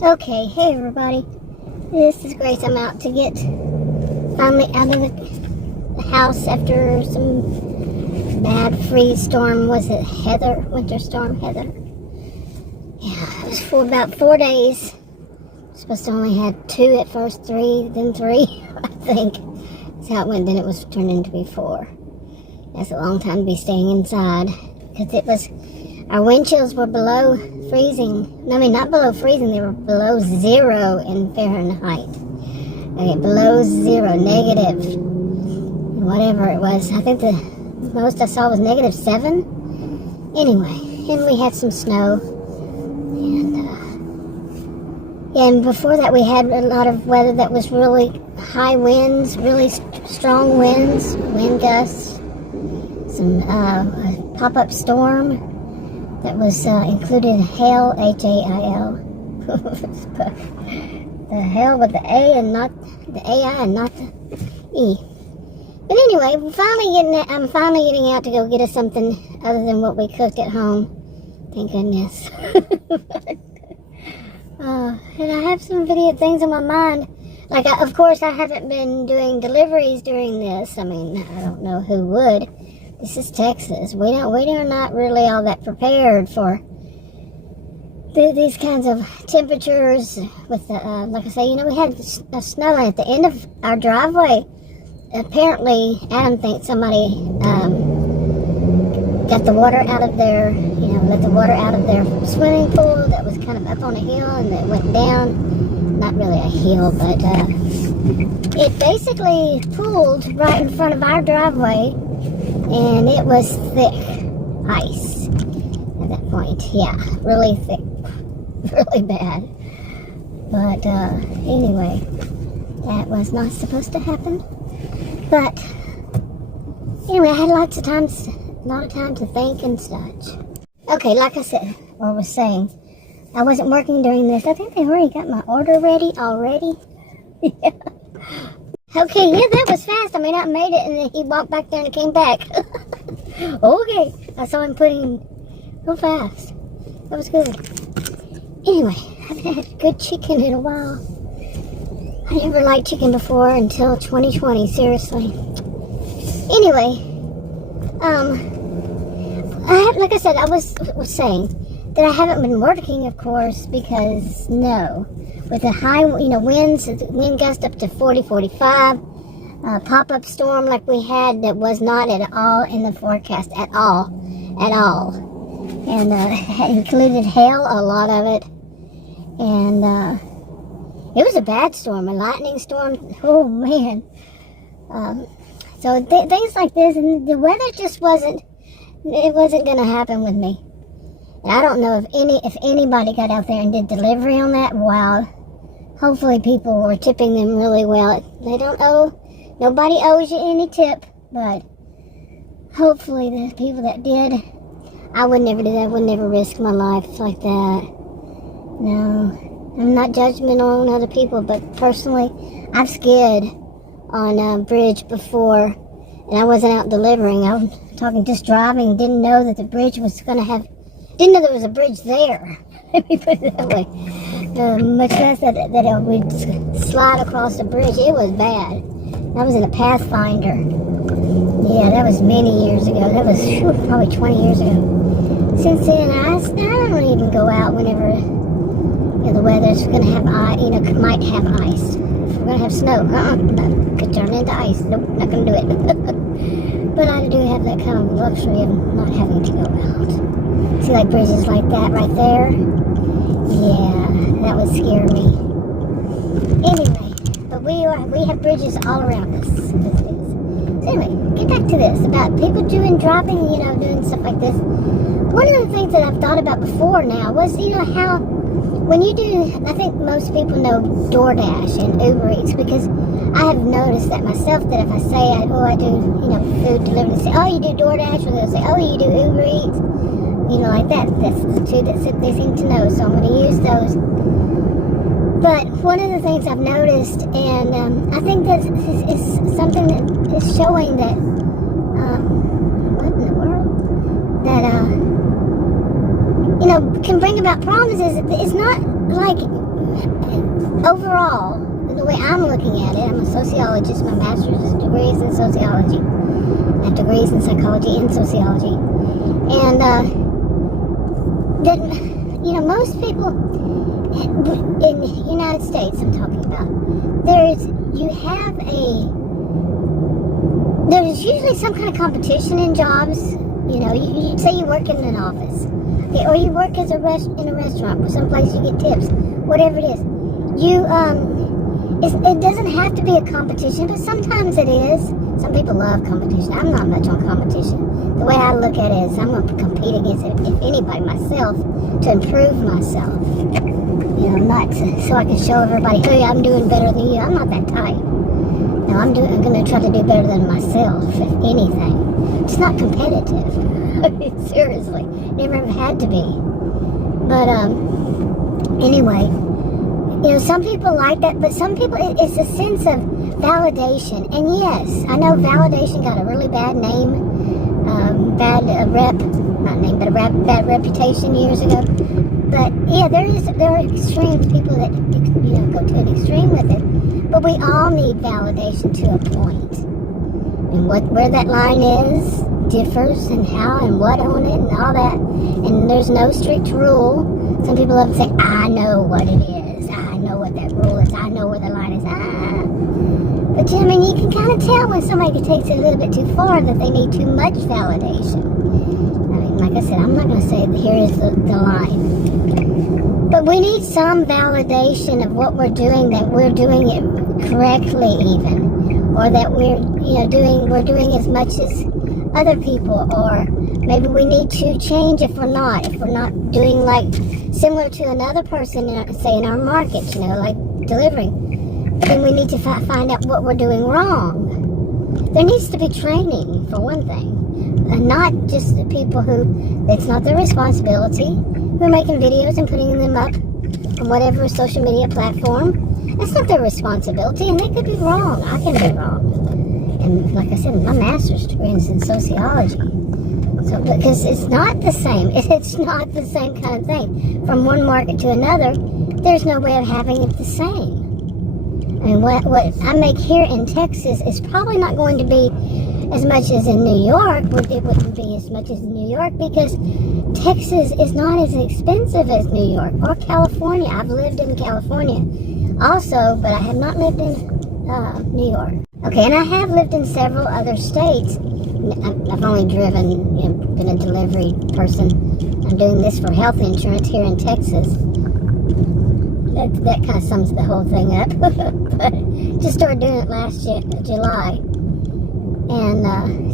Okay, hey everybody. This is Grace. I'm out to get finally out of the house after some bad freeze storm. Was it Heather? Winter storm Heather? Yeah, it was for about 4 days. Supposed to only had 2 at first, 3, then 3, I think. That's how it went. Then it was turned into be 4. That's a long time to be staying inside because it was. Our wind chills were below freezing. I mean, not below freezing. They were below 0 in Fahrenheit. Okay, below 0, negative, whatever it was. I think the most I saw was -7. Anyway, and we had some snow. And before that, we had a lot of weather that was really high winds, really strong winds, wind gusts, some pop-up storm. That was included hail, H-A-I-L. The hail with the A and not the A-I and not the E. But anyway, I'm finally getting out to go get us something other than what we cooked at home. Thank goodness. And I have some video things on my mind. Like, of course, I haven't been doing deliveries during this. I mean, I don't know who would. This is Texas. We are not really all that prepared for these kinds of temperatures. With the, like I say, we had a snow at the end of our driveway. Apparently, Adam thinks somebody got the water out of their, let the water out of their swimming pool that was kind of up on a hill and it went down. Not really a hill, but it basically pooled right in front of our driveway. And it was thick ice at that point. Yeah, really thick. Really bad. But anyway, that was not supposed to happen. But anyway, I had a lot of time to think and such. Okay, like I said, or was saying, I wasn't working during this. I think they already got my order ready already. Yeah. Okay, yeah, that was fast. I mean, I made it, and then he walked back there and came back. Okay, I saw him putting real fast. That was good. Anyway, I haven't had good chicken in a while. I never liked chicken before until 2020, seriously. Anyway, like I said, I was saying that I haven't been working, of course, because, with the high, winds, wind gust up to 40, 45, pop-up storm like we had that was not at all in the forecast, at all. And included hail, a lot of it. And it was a bad storm, a lightning storm. Oh, man. So things like this, and the weather just wasn't going to happen with me. And I don't know if anybody got out there and did delivery on that. Wow. Hopefully people were tipping them really well. They don't nobody owes you any tip, but hopefully the people that did, I would never do that. I would never risk my life like that. No, I'm not judgmental on other people, but personally, I've skid on a bridge before, and I wasn't out delivering. I was talking, just driving, didn't know that the bridge was going to have, didn't know there was a bridge there. Let me put it that way. Much less that we'd slide across the bridge. It was bad. I was in a Pathfinder. Yeah, that was many years ago. That was probably 20 years ago. Since then, I don't even go out whenever the weather's going to have ice. Might have ice. If we're going to have snow, could turn into ice. Nope, not going to do it. But I do have that kind of luxury of not having to go out. See, like bridges like that right there. Yeah, that would scare me. Anyway, but we have bridges all around us. So anyway, get back to this about people driving, doing stuff like this. One of the things that I've thought about before now was, how when you do, I think most people know DoorDash and Uber Eats, because I have noticed that myself, that if I say, I do, food delivery, they say, oh, you do DoorDash, or they'll say, oh, you do Uber Eats, like that. That's the two that they seem to know, so I'm going to use those. But one of the things I've noticed, and I think that is something that is showing that, what in the world, that, can bring about problems is it's not like overall, the way I'm looking at it, I'm a sociologist. My master's degree is in sociology. I have degrees in psychology and sociology. And then, most people in the United States, I'm talking about, there's usually some kind of competition in jobs. You say you work in an office, okay, or you work as in a restaurant or someplace you get tips, whatever it is. It doesn't have to be a competition, but sometimes it is. Some people love competition. I'm not much on competition. The way I look at it is I'm going to compete against, if anybody, myself, to improve myself. Not so I can show everybody, hey, I'm doing better than you. I'm not that type. No, I'm going to try to do better than myself, if anything. It's not competitive. Seriously. Never have had to be. But, anyway, some people like that, but some people, it's a sense of validation. And yes, I know validation got a really bad name, bad reputation years ago. But yeah, there are extremes, people that go to an extreme with it. But we all need validation to a point. And where that line is differs, and how and what on it and all that. And there's no strict rule. Some people love to say, I know what it is. I know what that rule is. I know where the line is. But you can kind of tell when somebody takes it a little bit too far that they need too much validation. Like I said, I'm not going to say here is the line. But we need some validation of what we're doing, that we're doing it correctly even. Or that we're doing as much as other people. Or maybe we need to change if we're not doing like similar to another person, say in our market, like delivering. Then we need to find out what we're doing wrong. There needs to be training, for one thing. And not just the people it's not their responsibility, who are making videos and putting them up on whatever social media platform. That's not their responsibility, and they could be wrong. I can be wrong. And like I said, my master's degree is in sociology. So, because it's not the same. It's not the same kind of thing. From one market to another, there's no way of having it the same. What I make here in Texas is probably not going to be as much as in New York. It wouldn't be as much as in New York because Texas is not as expensive as New York or California. I've lived in California also, but I have not lived in New York. Okay, and I have lived in several other states. I've only driven, been a delivery person. I'm doing this for health insurance here in Texas. That kind of sums the whole thing up. But just started doing it last July. And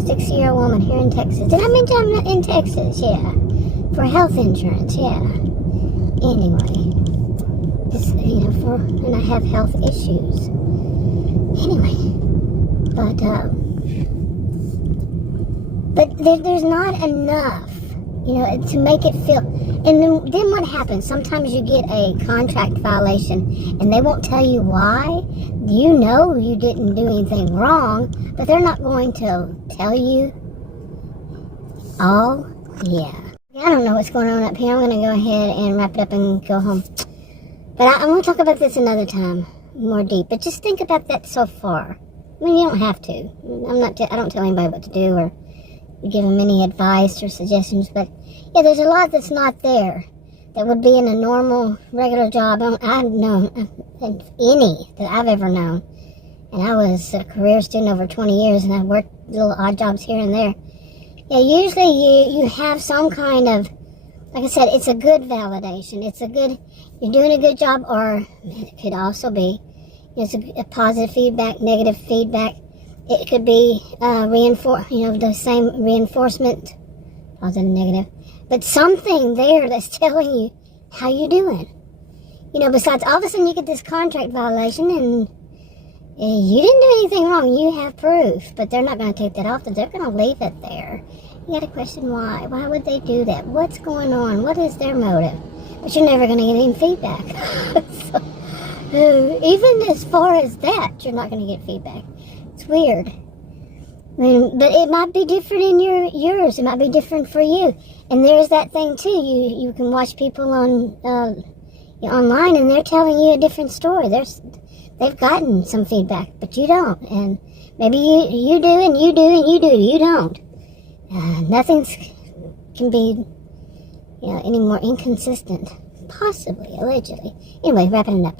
60-year-old woman here in Texas. Did I mention I'm in Texas? Yeah. For health insurance, yeah. Anyway. Just, and I have health issues. Anyway. But there's not enough, to make it feel. And then what happens? Sometimes you get a contract violation and they won't tell you why. You didn't do anything wrong, but they're not going to tell you. Oh, yeah. I don't know what's going on up here. I'm going to go ahead and wrap it up and go home. But I'm going to talk about this another time, more deep. But just think about that so far. You don't have to. I don't tell anybody what to do or give them any advice or suggestions, but yeah, there's a lot that's not there that would be in a normal, regular job. I've known any that I've ever known, and I was a career student over 20 years, and I worked little odd jobs here and there. Yeah, usually you have some kind of, like I said, it's a good validation. You're doing a good job, or it could also be, it's a positive feedback, negative feedback. It could be the same reinforcement, positive and negative. But something there that's telling you how you doing. Besides all of a sudden you get this contract violation and you didn't do anything wrong. You have proof, but they're not going to take that off. They're going to leave it there. You got to question why. Why would they do that? What's going on? What is their motive? But you're never going to get any feedback. Even as far as that, you're not going to get feedback. It's weird. But it might be different in yours. It might be different for you. And there's that thing too. You can watch people on you're online and they're telling you a different story. They've gotten some feedback, but you don't. And maybe you do, and you do, and you do. You don't. Nothing can be, any more inconsistent. Possibly, allegedly. Anyway, wrapping it up.